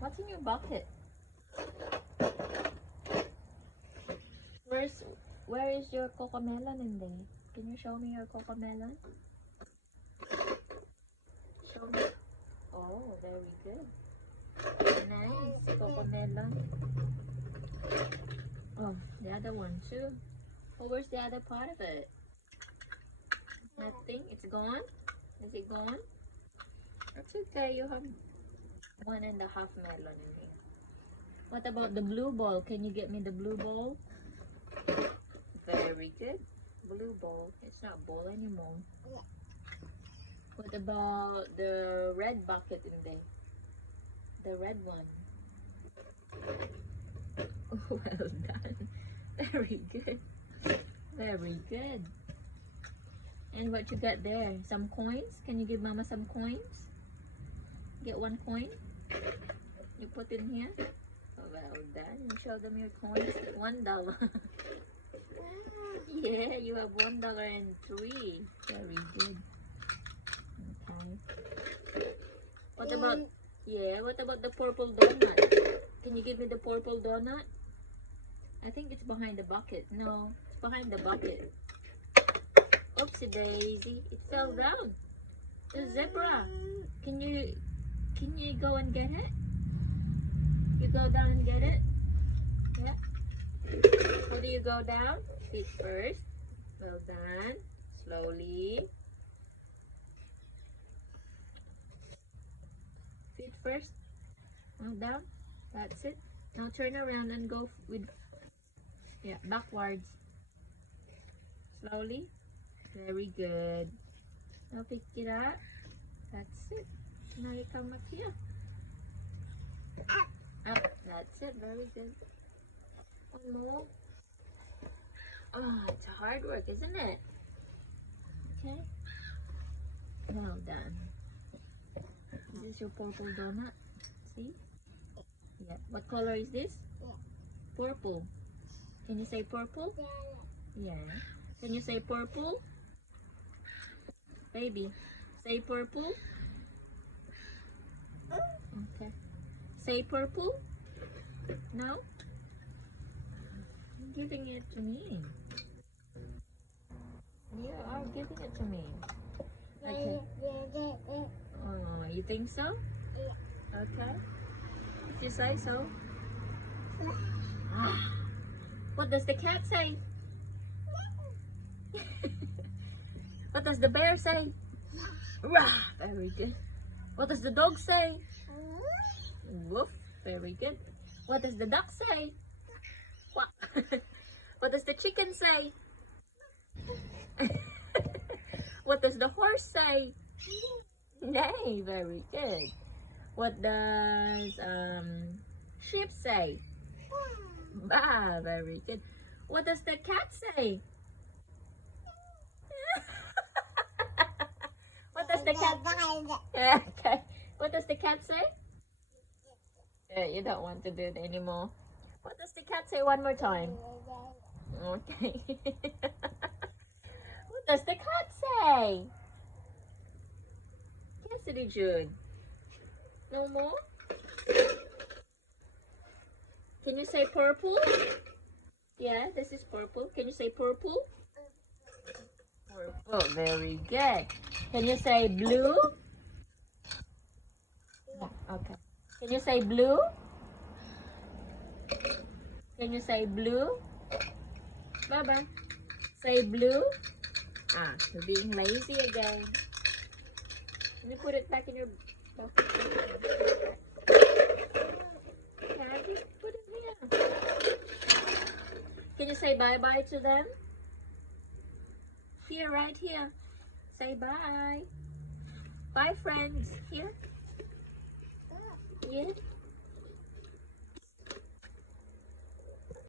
What's in your bucket? Where is your cocomelon in there? Can you show me your cocomelon? Show me. Oh, very good. Nice cocomelon. Oh, the other one too. Oh, where's the other part of it? Nothing. It's gone. Is it gone? That's okay. You have 1.5 melon in here. What about the blue ball? Can you get me the blue ball? Very good. Blue ball. It's not ball anymore. What about the red bucket in there? The red one. Well done. Very good. Very good. And what you got there? Some coins? Can you give Mama some coins? Get 1 coin. You put in here. Oh, well done. You show them your coins. $1. Yeah, you have $1.03. Very good. Okay. What about the purple donut? Can you give me the purple donut? I think it's behind the bucket. No, it's behind the bucket. Oopsie daisy. It fell down. The zebra. Can you go and get it? You go down and get it? Yeah. How do you go down? Feet first. Well done. Slowly. Feet first. Well down. That's it. Now turn around and go with, yeah, backwards. Slowly. Very good. Now pick it up. That's it. Now you come up here. Up. That's it. Very good. One more. Oh, it's hard work, isn't it? Okay. Well done. This is your purple donut. See? Yeah. What color is this? Purple. Can you say purple? Yeah. Can you say purple? Baby, say purple. Okay. Say purple. No? You're giving it to me. You are giving it to me. Okay. Oh, you think so? Okay. If you say so. What does the cat say? What does the bear say? Rah! Very good. What does the dog say? Woof. Very good. What does the duck say? Quack. What does the chicken say? What does the horse say? Nay. Very good. What does sheep say? Bah. Very good. What does the cat say? What does the cat say? Okay. What does the cat say? You don't want to do it anymore. What does the cat say one more time? Okay. What does the cat say? Cassidy Jude. No more? Can you say purple? Yeah, this is purple. Can you say purple? Purple. Very good. Can you say blue? Okay. Can you say blue? Can you say blue? Baba. Say blue. Ah, you're being lazy again. Let me put it back in your pocket. Okay, just put it here. Can you say bye-bye to them? Here, right here. Say bye. Bye, friends. Here. Yeah.